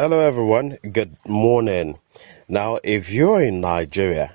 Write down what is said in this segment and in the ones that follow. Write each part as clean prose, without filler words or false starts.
Hello, everyone. Good morning. Now, if you're in Nigeria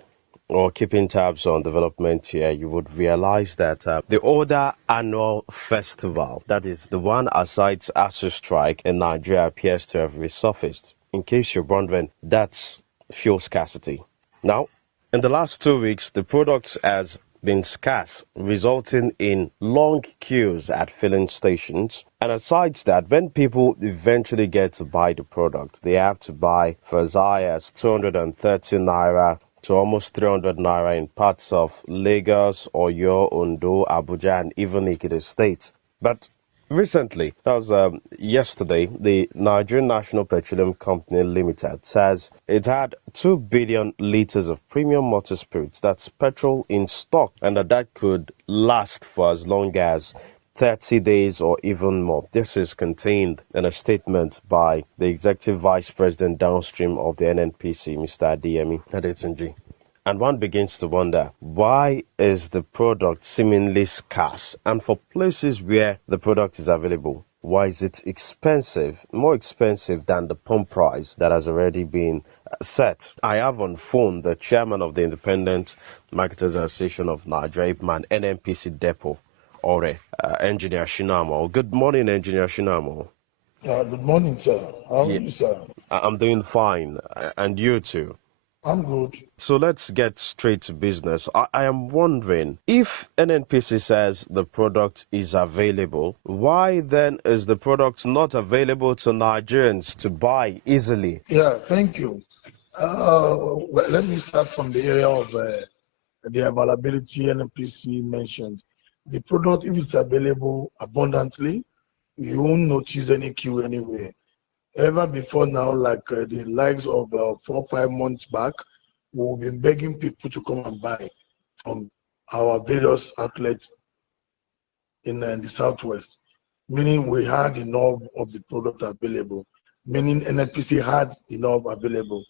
or keeping tabs on development here, you would realize that the Order Annual Festival, that is the one aside ASU strike in Nigeria, appears to have resurfaced. In case you're wondering, that's fuel scarcity. Now, in the last 2 weeks, the product has been scarce, resulting in long queues at filling stations. And aside that, when people eventually get to buy the product, they have to buy for as high as 230 naira to almost 300 naira in parts of Lagos, Oyo, Ondo, Abuja, and even Ikiti states. But recently, that was yesterday, the Nigerian National Petroleum Company Limited says it had 2 billion liters of premium motor spirits, that's petrol, in stock, and that could last for as long as 30 days or even more. This is contained in a statement by the Executive Vice President downstream of the NNPC, Mr. Adeyemi Adetunji. And one begins to wonder, why is the product seemingly scarce? And for places where the product is available, why is it expensive, more expensive than the pump price that has already been set? I have on phone the chairman of the Independent Marketers Association of Nigeria, IPMAN, NNPC Depot, Engineer Shina Amao. Good morning, Engineer Shina Amao. Good morning, sir. How are you, sir? I'm doing fine, and you too. I'm good. So let's get straight to business. I am wondering, if NNPC says the product is available, why then is the product not available to Nigerians to buy easily? Yeah, thank you. Well, let me start from the area of the availability NNPC mentioned. The product, if it's available abundantly, you won't notice any queue anywhere. Ever before now, like the likes of 4 or 5 months back, we've been begging people to come and buy from our various outlets in the Southwest, meaning we had enough of the product available, meaning NNPC had enough available.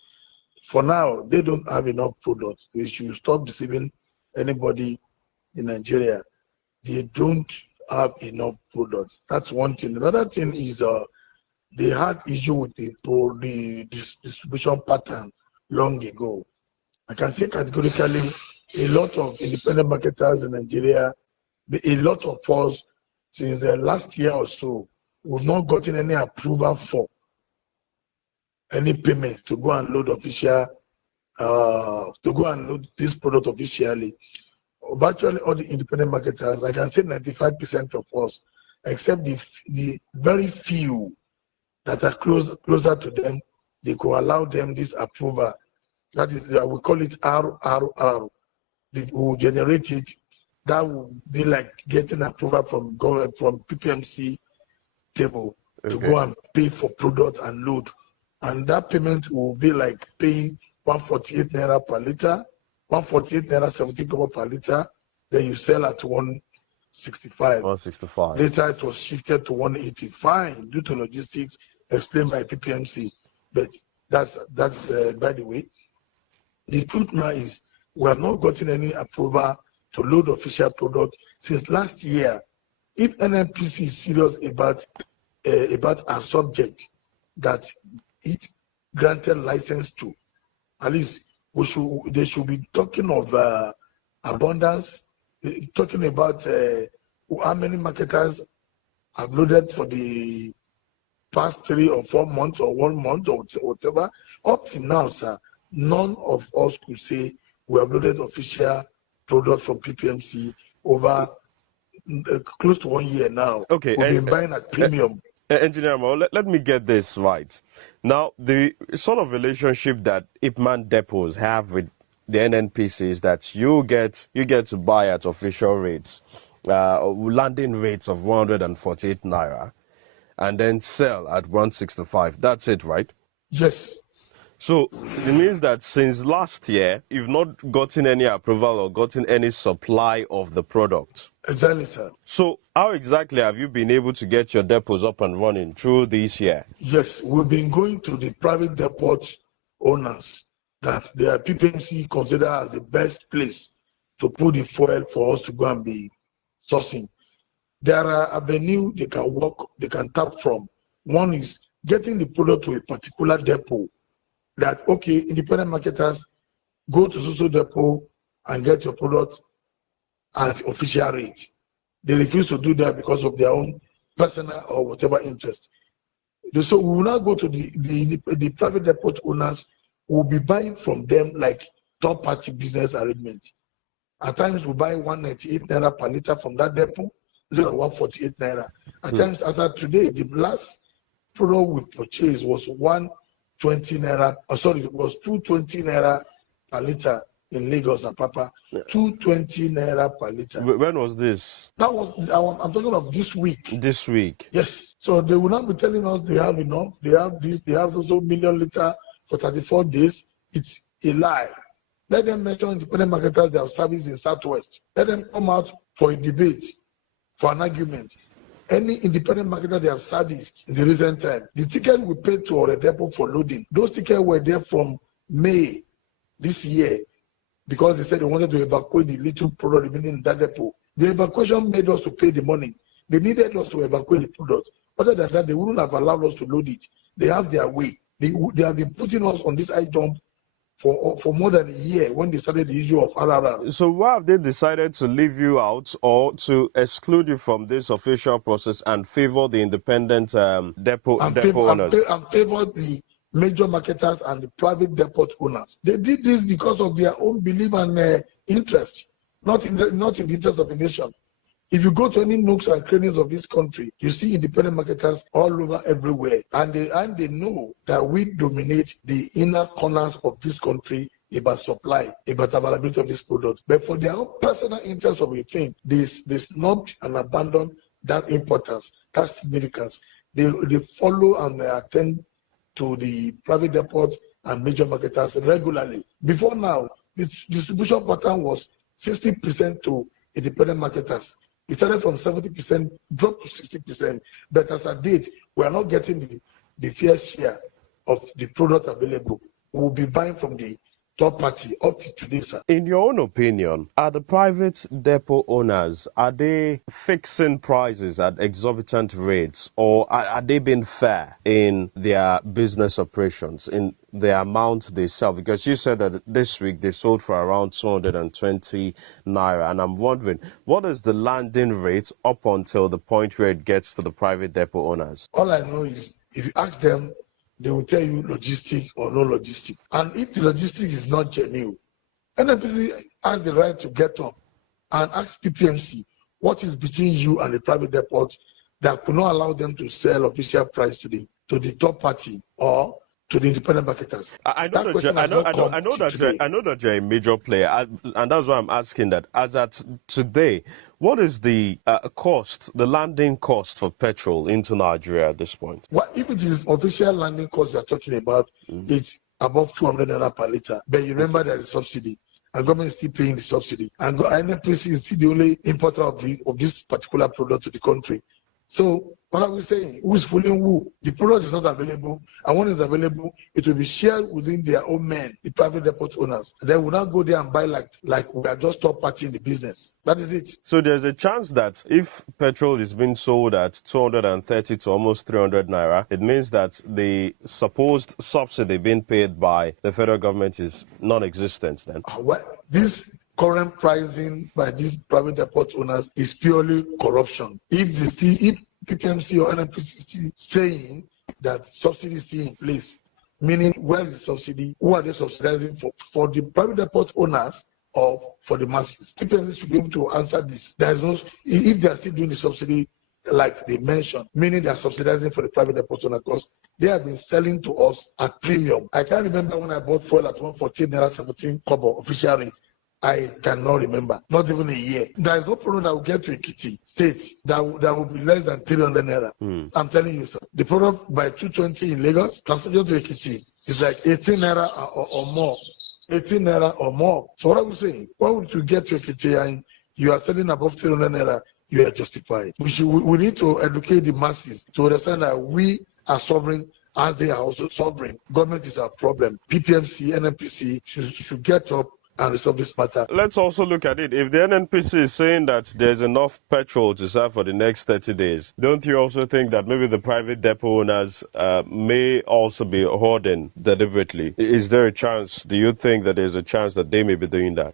For now, they don't have enough products. They should stop deceiving anybody in Nigeria. They don't have enough products. That's one thing. Another thing is they had issue with the distribution pattern long ago. I can say categorically, a lot of independent marketers in Nigeria, a lot of us, since the last year or so, we've not gotten any approval for any payment to go and load this product officially. Virtually all the independent marketers, I can say 95% of us, except the very few that are closer to them, they could allow them this approval. That is, we call it RRR. They will generate it. That will be like getting approval from government, from PPMC table to go and pay for product and load. And that payment will be like paying 148 naira per liter, 148 naira 70 kobo per liter. Then you sell at 165. 165. Later it was shifted to 180. Fine, due to logistics explained by PPMC. But that's by the way. The truth now is we have not gotten any approval to load official product since last year. If NNPC is serious about a subject that it granted license to, at least they should be talking of abundance, talking about how many marketers have loaded for the past 3 or 4 months or 1 month or whatever. Up to now, sir, none of us could say we have loaded official product from PPMC over close to 1 year now. Okay, We've been buying at premium. Engineer Mo, let me get this right. Now, the sort of relationship that IPMAN depots have with the NNPC is that you get to buy at official rates, landing rates of 148 naira, and then sell at 165. That's it, right? Yes. So it means that since last year, you've not gotten any approval or gotten any supply of the product. Exactly, sir. So how exactly have you been able to get your depots up and running through this year? Yes, we've been going to the private depot owners that their PPMC consider as the best place to put the fuel for us to go and be sourcing. There are avenues they can tap from. One is getting the product to a particular depot. That, okay, independent marketers go to social depot and get your product at official rate. They refuse to do that because of their own personal or whatever interest. So we will now go to the private depot owners who will be buying from them like third-party business arrangement. At times we buy 198 naira per liter from that depot, 148 naira. At times, as of today, the last product we purchased was 120 naira. It was 220 naira per liter in Lagos and Papa. 220 naira per liter. When was this? That was I'm talking of this week. This week. Yes. So they will not be telling us they have enough. They have this. They have so million liter for 34 days. It's a lie. Let them mention independent marketers they have service in Southwest. Let them come out for a debate, for an argument. Any independent marketer they have serviced in the recent time, the ticket we paid to our depot for loading, those tickets were there from May this year because they said they wanted to evacuate the little product remaining in that depot. The evacuation made us to pay the money. They needed us to evacuate the product. Other than that, they wouldn't have allowed us to load it. They have their way. They have been putting us on this high jump for more than a year when they started the issue of RRR. So why have they decided to leave you out or to exclude you from this official process and favor the independent depot owners? And favor the major marketers and the private depot owners. They did this because of their own belief and interest, not in the interest of the nation. If you go to any nooks and crannies of this country, you see independent marketers all over everywhere. And they know that we dominate the inner corners of this country about supply, about availability of this product. But for their own personal interest of a thing, they snubbed and abandoned that importance, that significance. They follow and attend to the private depots and major marketers regularly. Before now, the distribution pattern was 60% to independent marketers. It started from 70%, dropped to 60%. But as a date, we are not getting the fair share of the product available. We will be buying from the third party up to today, sir. In your own opinion, are the private depot owners, are they fixing prices at exorbitant rates, or are they being fair in their business operations, in the amount they sell? Because you said that this week they sold for around 220 naira, and I'm wondering, what is the landing rate up until the point where it gets to the private depot owners? All I know is if you ask them, they will tell you logistic or no logistic. And if the logistic is not genuine, NNPC has the right to get up and ask PPMC what is between you and the private depot that could not allow them to sell official price to the third party or to the independent marketers. I know that you're a major player, and that's why I'm asking that. As at today, what is the the landing cost for petrol into Nigeria at this point? Well, if it is official landing cost you're talking about, it's above 200 naira per liter. But you remember there is subsidy, and government is still paying the subsidy. And NNPC is still the only importer of this particular product to the country. So what are we saying? Who is fooling who? The product is not available, and when it's available, it will be shared within their own men, the private depot owners. They will not go there and buy like we are just top party in the business. That is it. So there's a chance that if petrol is being sold at 230 to almost 300 naira, it means that the supposed subsidy being paid by the federal government is non-existent then? This current pricing by these private depot owners is purely corruption. If PPMC or NNPC saying that subsidy is still in place, meaning where is the subsidy? Who are they subsidizing for the private depot owners or for the masses? PPMC should be able to answer this. There is no, if they are still doing the subsidy like they mentioned, meaning they are subsidizing for the private depot owner because they have been selling to us at premium. I can't remember when I bought fuel at 114 naira 17 kobo official rate. I cannot remember, not even a year. There is no product that will get to Ekiti State that will be less than 300 naira. I'm telling you, sir. The product by 220 in Lagos, transported to Ekiti, is like 18 naira or more. 18 naira or more. So what are we saying? Why would you get to Ekiti and you are selling above 300 naira? You are justified. We need to educate the masses to understand that we are sovereign as they are also sovereign. Government is our problem. PPMC, NNPC should get up and resolve this matter. Let's also look at it. If the NNPC is saying that there's enough petrol to serve for the next 30 days, don't you also think that maybe the private depot owners may also be hoarding deliberately? Is there a chance, do you think that there's a chance that they may be doing that?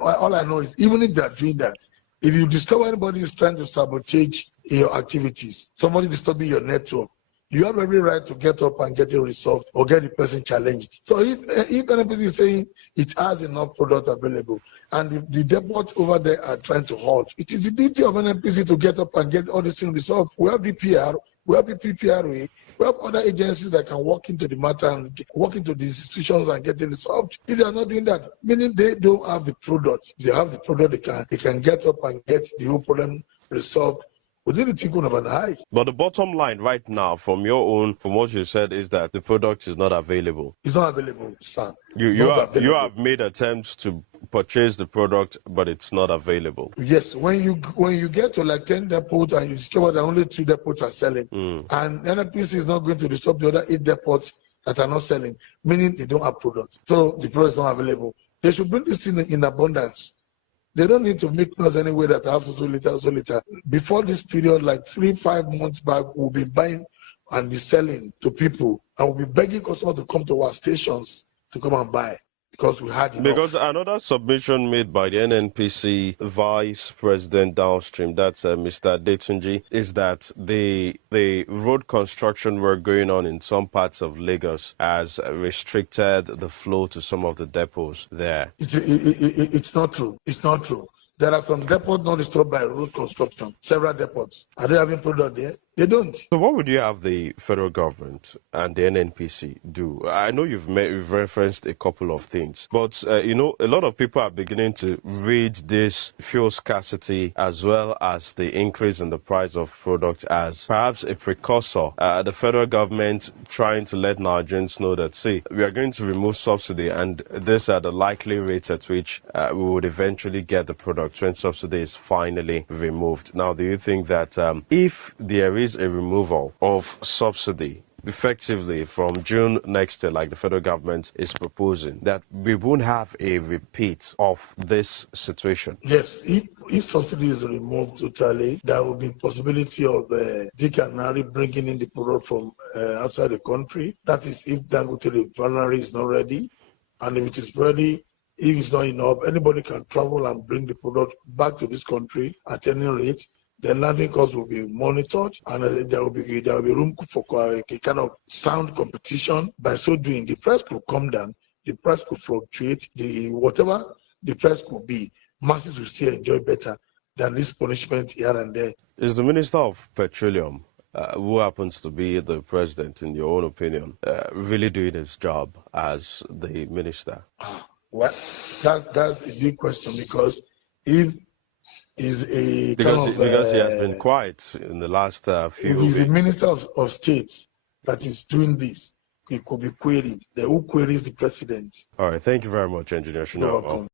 All I know is, even if they're doing that, if you discover anybody is trying to sabotage your activities, somebody disturbing your network, you have every right to get up and get it resolved or get the person challenged. So if anybody is saying it has enough product available and the depot over there are trying to halt, it is the duty of NNPC to get up and get all these things resolved. We have DPR, we have the PPRA, we have other agencies that can walk into the matter and walk into the institutions and get it resolved. If they are not doing that, meaning they don't have the product. If they have the product, they can get up and get the whole problem resolved. But the bottom line right now, from what you said, is that the product is not available. It's not available, sir. You have made attempts to purchase the product, but it's not available. Yes, when you get to like 10 depots and you discover that only 2 depots are selling, and NNPC is not going to disturb the other 8 depots that are not selling, meaning they don't have products. So the product is not available. They should bring this in abundance. They don't need to make us anyway that I have so little. Before this period, like 3-5 months back, we'll be buying and be selling to people, and we'll be begging customers to come to our stations to come and buy because we had enough. Because another submission made by the NNPC Vice President downstream, that's Mr. Detunji, is that the road construction work going on in some parts of Lagos has restricted the flow to some of the depots there. It's not true. It's not true. There are some depots not disturbed by road construction, several depots. Are they having product there? They don't. So what would you have the federal government and the NNPC do? I know you've referenced a couple of things, but a lot of people are beginning to read this fuel scarcity as well as the increase in the price of product as perhaps a precursor. The federal government trying to let Nigerians know that, see, we are going to remove subsidy, and these are the likely rates at which we would eventually get the product when subsidy is finally removed. Now, do you think that if there is a removal of subsidy effectively from June next year, like the federal government is proposing, that we won't have a repeat of this situation? Yes, if subsidy is removed totally, there will be possibility of Canary bringing in the product from outside the country. That is, if Dangote refinery is not ready, and if it is ready, if it's not enough, anybody can travel and bring the product back to this country at any rate. The landing costs will be monitored, and there will be room for a kind of sound competition. By so doing, the price could come down, the price could fluctuate, whatever the price could be, masses will still enjoy better than this punishment here and there. Is the Minister of Petroleum, who happens to be the president, in your own opinion, really doing his job as the minister? Well, that's a big question, because if is a because he has been quiet in the last few weeks. If he's a minister of state that is doing this, he could be queried. Who queries the president? All right, thank you very much, Engineer Shina Amao.